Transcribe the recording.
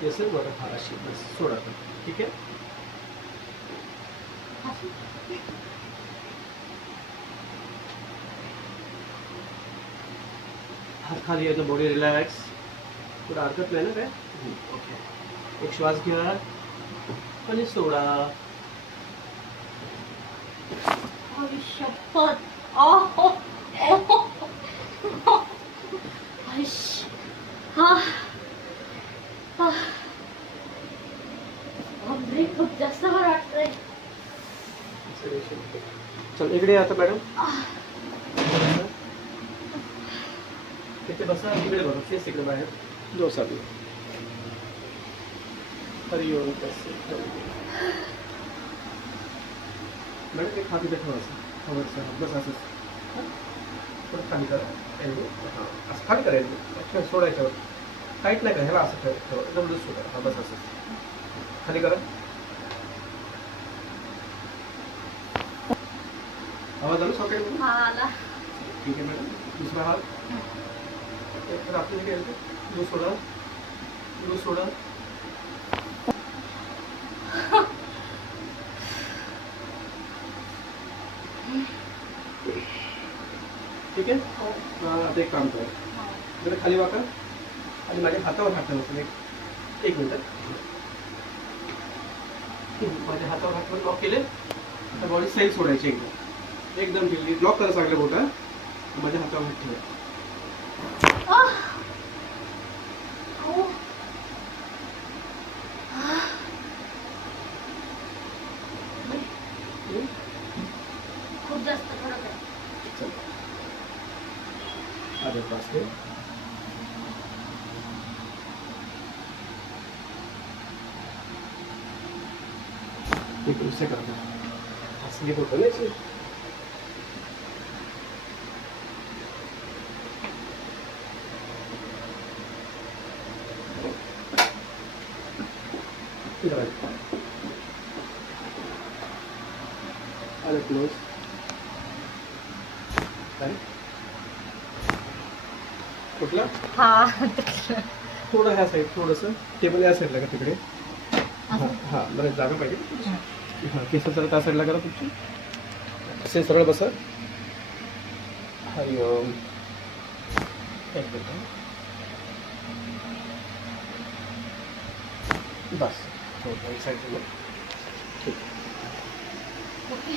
केसर बरं हा अशी बस सोडा आता. ठीक आहे. हात खाली येतो, बॉडी रिलॅक्स. पुढे हरकत नाही ना काय. ओके. एक श्वास घ्या आणि सोडा. आई शपथ. ओहो ओहो. आईश. हा हा. बापरे, खूप जास्त बरं वाटतंय. चल इकडे आता मॅडम. इथे बसा. इकडे बघा. फेस इकडे बाहेर. जो चालू. हरिओम तसे. मॅडम एक हात इथे ठेवायचा. वरचा बस असंच. परत खाली करा. हां असं खाली करायचं. अच्छा सोडायच्यावर टाईट नाही करा. ह्याला असं ठेवा. एकदम लूज सोडा. हा बस असंच खाली करा. आवाज आला सॉकेटमधून? हा आला. ठीक आहे मॅडम. दुसरा हात एक आपल्या इकडे येतो. लूज सोडा. लूज सोडा. ठीक आहे. आता एक काम करा. जरा खाली वाका आणि माझ्या हातावर हात ठेवा. एक मिनिट. माझ्या हातावर हात लॉक केले. आता बॉडी सेल सोडायची एकदम एकदम ढिल्ली. लॉक करा चांगलं बोटा. माझ्या हातावर हात ठेवा. खूप जास्त फरक आहे. चला. आधी पास घे. इकडून से करतो. असं होतं नाही. आलं क्लोज. काय कुठला हा. थोडं ह्या साईड थोडंसं टेबल या साईडला का तिकडे. हां हां बरं जागा पाहिजे. हां केस जरा त्या साईडला करा तुमची. असे सरळ बसा. हरिओम. एक मिनिट. बस थोडं एक साईड ठीक. ओके.